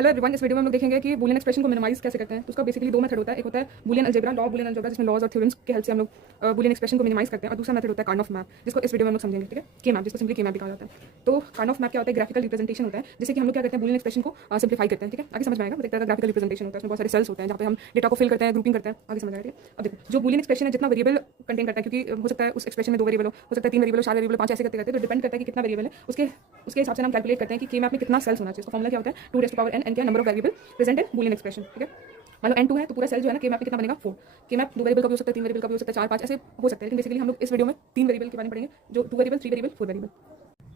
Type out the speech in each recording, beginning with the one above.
Hello everyone, इस video में हम लोग देखेंगे कि बूलियन एक्सप्रेशन को मिनिमाइज कैसे करते हैं। तो उसका बेसिकली दो मेथड होता है। एक होता है Boolean algebra, law of Boolean algebra, जिसमें लॉज और थ्योरम्स के हेल्प से हम लोग बूलियन एक्सप्रेशन को मिनिमाइज करते हैं। और दूसरा मेथड होता है कार्नोफ मैप, जिसको इस वीडियो में हम लोग समझेंगे। ठीक है, के मैप, जिसको सिंपली के मैप भी कहा जाता है। तो कार्नोफ मैप क्या होता है? ग्राफिकल रिप्रेजेंटेशन होता है, जिससे कि हम लोग क्या करते हैं, बूलियन एक्सप्रेशन को सिंप्लीफाई करते हैं। ठीक है, आगे समझ में आएगा। एक तरह का ग्राफिकल रिप्रेजेंटेशन होता है, उसमें बहुत सारे सेल्स होते हैं जहाँ पे हम डेटा को फिल करते हैं, ग्रुपिंग करते हैं। आगे समझ आएगा। अब देखो, जो बूलियन एक्सप्रेशन है जितना वेरिएबल कंटेन करता है, क्योंकि हो सकता है उस एक्सप्रेशन में दो वेरिएबल हो सकता है 3 वेरिएबल, 4 वेरिएबल, 5 ऐसे करते करते, तो डिपेंड करता है कि कितना वेरिएबल है, उसके हिसाब से हम कैलकुलेट करते हैं कि के मैप में कितना सेल्स होना चाहिए। उसका फॉर्मूला क्या होता है? 2 raise to power n, n क्या number of variable present in Boolean expression. ठीक है, मान लो n2 है तो पूरा सेल जो है ना के मैप में कितना बनेगा 4। के मैप 2 वेरिएबल का भी हो सकता है, 3 वेरिएबल का भी हो सकता है, 4 5 ऐसे हो सकते हैं। लेकिन बेसिकली हम लोग इस वीडियो में 3 वेरिएबल के बारे में पढ़ेंगे, जो 2 वेरिएबल, 3 वेरिएबल, 4 वेरिएबल।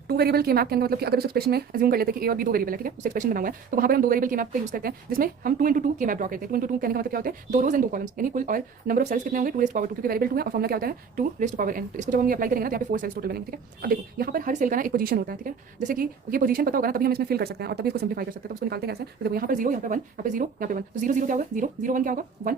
2 वेरिएबल के मैप के अंदर मतलब कि अगर उस एक्सप्रेशन में अज्यूम कर लेते हैं कि ए और बी 2 वेरिएबल है, ठीक है, उस एक्सप्रेशन बना हुआ है, तो वहाँ पर हम 2 वेरिएबल के मैप का यूज करते हैं, जिसमें हम 2 into 2 के मैप ड्रॉ करते हैं। 2 into 2 कहने का मतलब क्या होता है? 2 रोज एंड 2 कॉलम्स, यानी कुल और नंबर ऑफ सेल्स कितने होंगे? 2 रेज़ टू पावर 2, क्योंकि वेरिएबल 2 है और फॉर्मूला क्या होता है? 2 रेज़ टू पावर n। तो इसको जब हम अप्लाई करेंगे ना, तो यहाँ पे 4 सेल्स टोटल बनेंगे। ठीक है, अब देखो यहाँ पर हर सेल का ना एक पोजीशन होता है। ठीक है, जैसे कि ये पोजीशन पता होगा ना, तभी हम इसमें फिल कर सकते हैं और तभी इसको सिंप्लीफाई कर सकते हैं। तो उसको निकालते हैं कैसे? तो देखो यहाँ पर 0, यहाँ पे 1, यहाँ पे 0, यहाँ पे 1, तो 0 0 क्या होगा? 0 0 1 क्या होगा? 1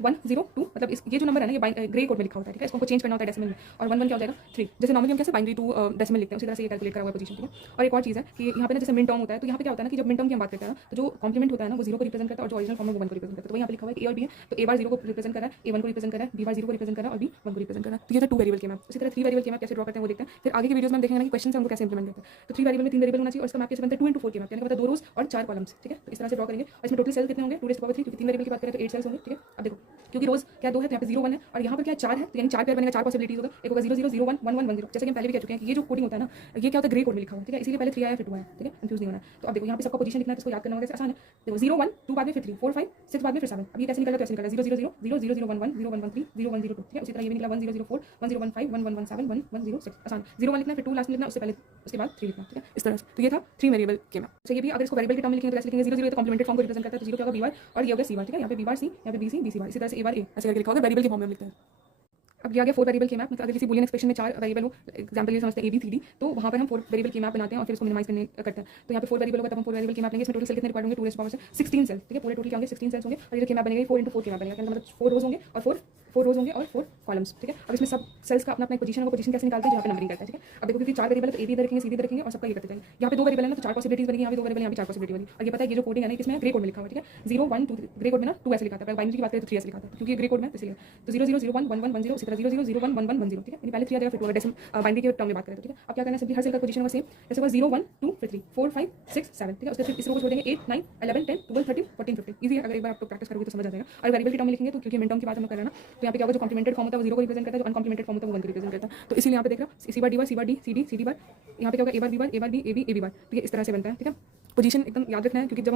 1 0 2, मतलब ये जो नंबर है ना, ये ग्रे कोड में लिखा होता है। ठीक है, इसको हमको चेंज करना होता है डेसिमल में, और 1 1 क्या हो जाएगा? 3। जैसे नॉर्मली हम कैसे बाइनरी टू डेसिमल लिखते हैं, उसी तरह से ये कैलकुलेट करा हुआ है पोजीशन। ठीक है, और एक और चीज़ है कि यहाँ पे ना जैसे मिन टर्म होता है, तो यहाँ पे क्या होता है ना कि जब मिन टर्म की हम बात करते हैं ना, तो जो कॉम्प्लीमेंट होता है ना वो 0 को रिप्रेजेंट करता है और जो ओरिजिनल फॉर्म में वो 1 को रिप्रेजेंट करता है। तो यहाँ पे लिखा हुआ है कि ए और बी है, तो ए बार 0 को रिप्रेजेंट कर रहा है, ए 1 को रिप्रेजेंट कर रहा है, बी बार 0 को रिप्रेजेंट कर रहा है और बी 1 को रिप्रेजेंट कर रहा है। तो ये था 2 वेरिएबल के मैप। इसी तरह 3 वेरिएबल के मैप कैसे ड्रॉ करते हैं वो देखते हैं। फिर आगे की वीडियोस में हम देखेंगे ना कि क्वेश्चन हमको कैसे इंप्लीमेंट करते हैं। तो 3 वेरिएबल में 3 वेरिएबल होना चाहिए और इसका मैप कैसे बनता है? 2 into 4 के मैप, यानी कि 2 रोज और 4 कॉलम्स। ठीक है, तो इस तरह से ड्रॉ करेंगे और इसमें टोटल सेल कितने होंगे? 2 रेज़ टू पावर 3, क्योंकि 3 वेरिएबल की बात करें तो 8 सेल्स होंगे। ठीक है, अब देखो क्योंकि रोज क्या 2 है तो यहाँ पे 0 1 है और यहाँ पर क्या 4 है, तो यानी 4 पेयर बनेगा, 4 पॉसिबिलिटीज होगा। एक होगा 0 0 0 1 1 1 1 0, जैसे कि हम पहले भी कह चुके हैं कि ये जो कोडिंग होता है ना, ये क्या होता है? ग्रे कोड में लिखा हुआ है। ठीक है, इसीलिए पहले 3 आया फिर 2 आया। ठीक है, कंफ्यूज नहीं होना है। तो अब देखो यहाँ पे सबका पोजीशन लिखना है, तो इसको याद करना होगा। कैसे? आसान है। देखो 0 1 2 बाद में फिर 3 4 5 6 बाद में फिर 7। अब ये कैसे निकला? तो ऐसे निकला 0 0 0 0 0 0 1 1 0 1 1 3 0 1 0 2। ठीक है, उसी तरह ये भी निकला 1 0 0 4 1 0 1 5 1 1 1 7 1 1 0 6। आसान, 0 1 लिखना फिर 2 लास्ट में लिखना, उससे पहले उसके बाद 3 लिखना। ठीक है, इस तरह से। तो ये था 3 वेरिएबल के मैप। तो ये भी अगर इसको वेरिएबल के टर्म में लिखेंगे तो ऐसे लिखेंगे 0 0 तो कॉम्प्लीमेंटेड फॉर्म को रिप्रेजेंट करता है, तो 0 क्या होगा? b बार और ये होगा c बार। ठीक है, यहाँ पे b बार c, यहाँ पे b c b c बार, इसी तरह से a बार a ऐसे करके लिखा होगा, वेरिएबल के फॉर्म में हम लिखते हैं। अब ये आ गया 4 वेरिएबल के मैप। मतलब अगर किसी बूलियन एक्सप्रेशन में 4 वेरिएबल हो, एग्जांपल ये समझते हैं a b c d, तो वहाँ पर हम 4 वेरिएबल के मैप बनाते हैं और फिर उसको मिनिमाइज करते हैं। तो यहाँ पे 4 वेरिएबल होगा तब हम 4 वेरिएबल के मैप लेंगे। इसमें टोटल सेल कितने रिक्वायर्ड होंगे? 2 रेज़ पावर से 16 सेल। ठीक है, पूरे टोटल क्या होंगे? 16 सेल्स होंगे और ये के मैप बनेगा 4 into 4 के मैप बनेगा, मतलब 4 रोज होंगे और 4 रोज होंगे और 4 कॉलम्स। ठीक है, अब इसमें सब सेल्स का अपना अपना पोजीशन होगा। पोजीशन कैसे निकालते हैं? जहाँ पे नंबरिंग करते हैं। ठीक है, अब देखो क्योंकि 4 वेरिएबल है तो a भी इधर रखेंगे, c भी इधर रखेंगे और सबका ये करते जाएंगे। यहाँ पे 2 वेरिएबल है ना, तो 4 पॉसिबिलिटीज बनेगी, यहाँ पे 2 वेरिएबल, यहाँ पे 4 पॉसिबिलिटी बनी। और ये पता है ये जो कोडिंग है ना, इसमें ग्रे कोड में लिखा हुआ है। ठीक है, 0 1 2 ग्रे कोड में ना 2 ऐसे लिखा था, अगर बाइनरी की बात करें तो 3 ऐसे लिखा था, क्योंकि ग्रे कोड में इसलिए। तो 0 0 0 1 1 1 1 0, इसी तरह 0 0 0 1 1 1 1 0। ठीक है, यानी पहले 3 आ जाएगा फिर 2 अगर डेसिमल बाइनरी के टर्म में बात करें तो। ठीक है, अब क्या करना है? सिंपली हर सेल का पोजीशन होगा सेम, जैसे होगा 0 1 2 फिर 3 4 5 6 7। ठीक है, उसके फिर इस रो को छोड़ देंगे 8 9 11 10 12 13 14 15। इजी है, अगर एक बार आप लोग प्रैक्टिस करोगे तो समझ आ जाएगा। और वेरिएबल के टर्म में लिखेंगे तो क्योंकि मिन टर्म की बात हम कर रहे हैं ना, तो यहाँ पे क्या होगा? जो कॉम्प्लीमेंटेड फॉर्म होता है वो 0 को रिप्रेजेंट करता है, जो अनकॉम्प्लीमेंटेड फॉर्म होता है वो 1 को रिप्रेजेंट करता है। तो इसीलिए यहाँ पे देख रहा हूँ C bar D bar C bar D C D C D bar, यहाँ पे क्या होगा? A bar B bar A bar B A B bar. ठीक है, इस तरह से बनता है। ठीक है, पोजीशन एकदम याद रखना है, क्योंकि जब